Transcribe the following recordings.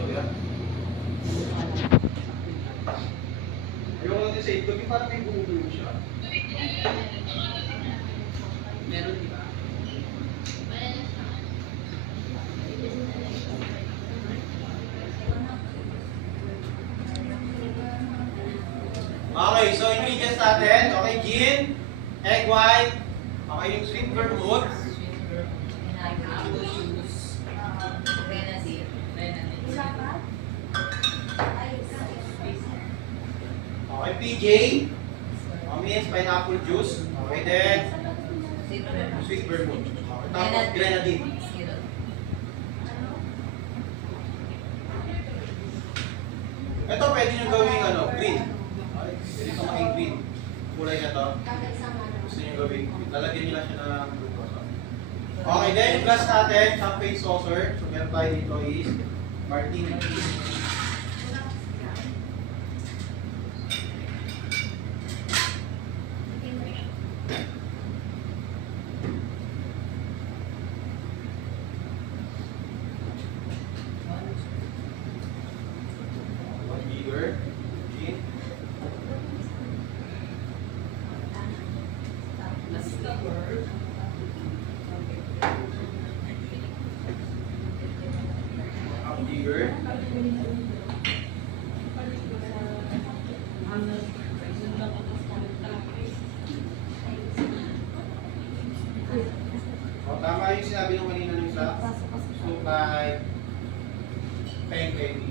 itlog, ya. Ayoko natin sa itlog, yung parang may bumubulo siya. Meron, di ba? Okay, so ingredients natin. Okay, gin, egg white, okay, yung sweet vermouth, Apple juice. Grenadine. okay, PJ, means pineapple juice, okay, then sweet vermouth, okay, tapos grenadine. Ito pwede nyo gawing ano, green. Okay, pwede ito maging green. Kulay na to. Gusto nyo gawing green. Lalagyan nyo lang siya ng glucose. Okay, then yung glass natin, champagne saucer. So meron tayo dito is martini. Beaver, gin. Beaver. O, tama yung sinabi nung kanina nung isa. So, like, pancake.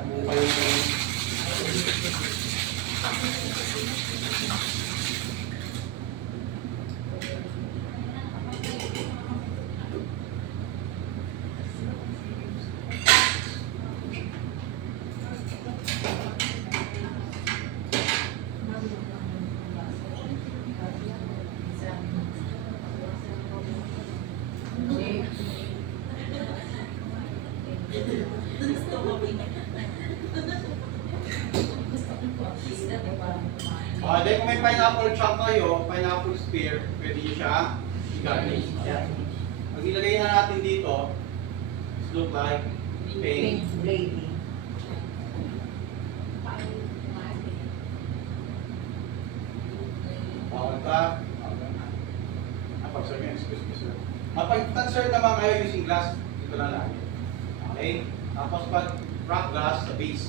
Ano kayo yung then kung may pineapple chunk kayo, pineapple spear, pwede nyo siya i-garnish. Ayan. Pag ilagay na natin dito, it look like pink. Lady. Bawal ka. Pag-serve yun, excuse me sir. Pag-serve naman kayo using glass, dito lang lagi. Okay? Tapos pag rock glass, sa base.